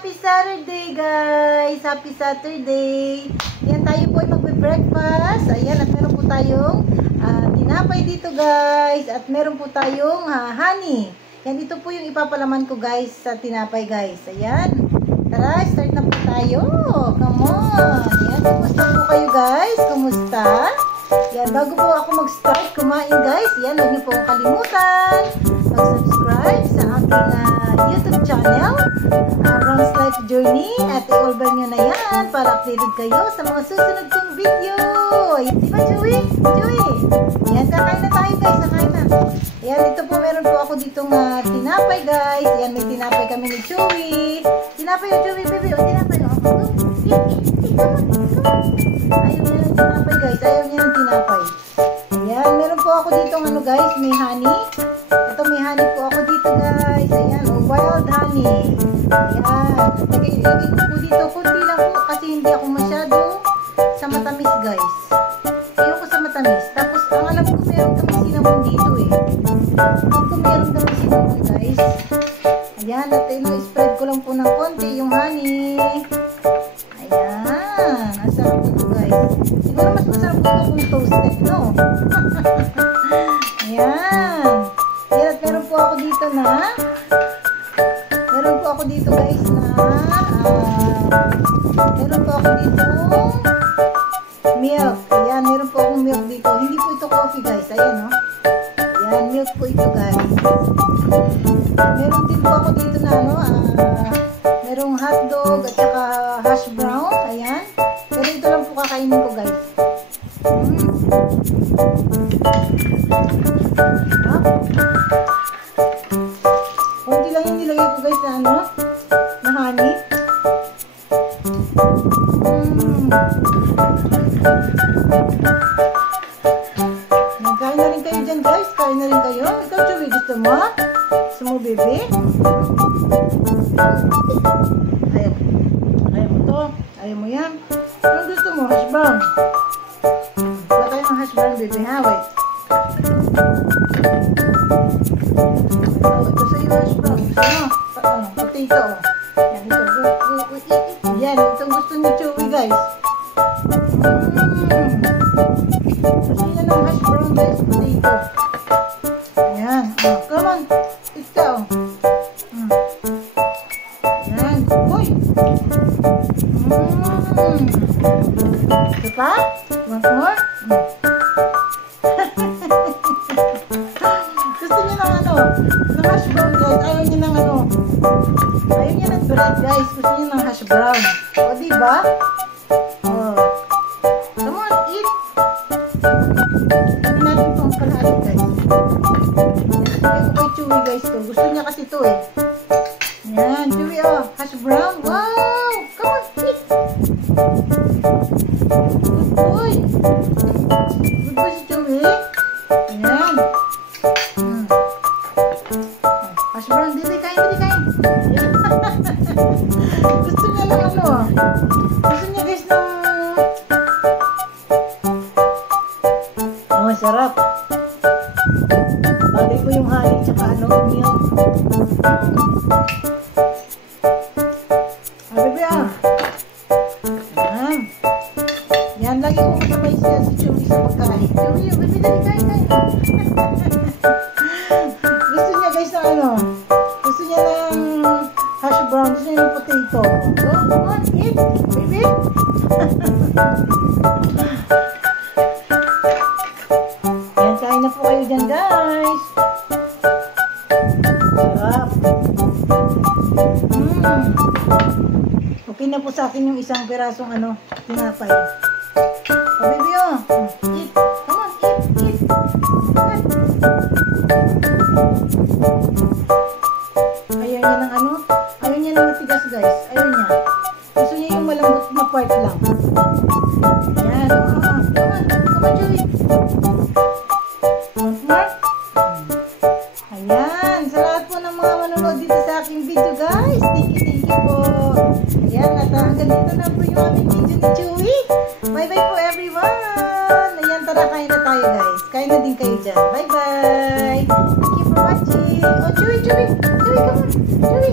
Happy Saturday, guys! Happy Saturday! Ayan, tayo po ay magbe-breakfast. Ayan, at meron po tayong tinapay dito, guys. At meron po tayong honey. Yan, ito po yung ipapalaman ko, guys, sa tinapay, guys. Ayan. Tara, start na po tayo. Come on! Ayan, kumusta po kayo, guys? Kumusta? Yan, bago po ako mag-start kumain, guys. Yan, huwag niyo po kalimutan mag-subscribe sa aking YouTube channel, Ron's Life Journey, at i-all nyo na yan para updated kayo sa mga susunod kong video. Di ba, Chewy? Chewy! Yan, kakain na tayo, guys. Kakain na. Yan, ito po, meron po ako ditong tinapay, guys. Yan, may tinapay kami ni Chewy. Tinapay, Chewy, baby. O, tinapay. Ayaw niya ng tinapay, guys. Ayaw niya ng tinapay. Ayan, meron po ako ditong guys, may honey. Ito, may honey po ako dito, guys. Ayan, wild honey. Ayan. Lagay ko po dito. Kunti lang po kasi hindi ako masyado sa matamis, guys. Ayaw ko sa matamis. Tapos, ang alam ko, meron kami cinnamon dito, eh. Alam ko, meron kami cinnamon, guys. Ayan, at spread ko lang po ng konti yung honey. Ayan. Masarap ito, guys. Siguro mas masarap ito kung toasted, no? Ayan. Ayan, at meron po ako dito na guys, na meron po ako dito milk. Ayan, meron po akong milk dito. Hindi po ito coffee, guys. Ayan, no? Ayan, milk po ito, guys. Meron din po ako dito na, merong hotdog at saka hash brown. Ayan. Pero ito lang po kakainin ko, guys. Kunti lang yung nilagay ko, guys, na na honey. Kain na rin kayo dyan, guys. Kain na rin kayo. Ikaw, Chewy, gusto mo? Gusto mo, baby? Ayaw. Ayaw mo to. Ayaw mo yan. Anong gusto mo? Hash brown. Wala tayo ng hash brown, baby, ha? Wait. Ito sa'yo, hash brown. Gusto mo? Potato. Yan, ito. Yan, itong gusto ni Chewy, guys. Gusto niya ng hash brown, guys. Potato. Ayan. Come on. Ikaw. Ayan. Uy. Ito pa? Want more? Gusto niya ng ng hash brown, guys. Ayaw niya ng ayaw niya ng bread, guys. Gusto niya ng hash brown. O, diba? O. Come on, eat. Hindi natin itong kalahati, guys. Kaya ko kay Chewy, guys, to. Gusto niya kasi ito, eh. Ayan, Chewy, hash brown. Wow! Come on, eat. Good boy. Good boy si Chewy. Ayan. Hash brown, baby, kain, baby, kain. Gusto niya lang gusto niya, guys, masarap. Bagay ko yung honey tsaka milk. Bebe, Ayan. Yan, lagi ko kasabay siya si Chewy sa pagkain. Chewy, bebe, dali, kain. Gusto niya, guys, gusto niya ng hash brown, gusto niya ng potato. Go, come on, eat, baby. Yan, kain na po kayo dyan, guys. Sarap. Okay na po sa akin yung isang pirasong tinapay. O, baby, eat. Come on, eat. Ayaw niya ng ayaw niya ng matigas, guys. Ayaw niya. Gusto niya yung malambot na part lang. Ayan. Come on, Chewy. Want more? Ayan. Sa lahat po ng mga manonood dito sa aking video, guys. Thank you po. Ayan. At hanggang dito na po yung aming video ni Chewy. Bye-bye po, everyone. Ayan, tara, kain na tayo, guys. Kain na din kayo dyan. Bye-bye. Thank you for watching. Oh, Chewy, come on. Chewy,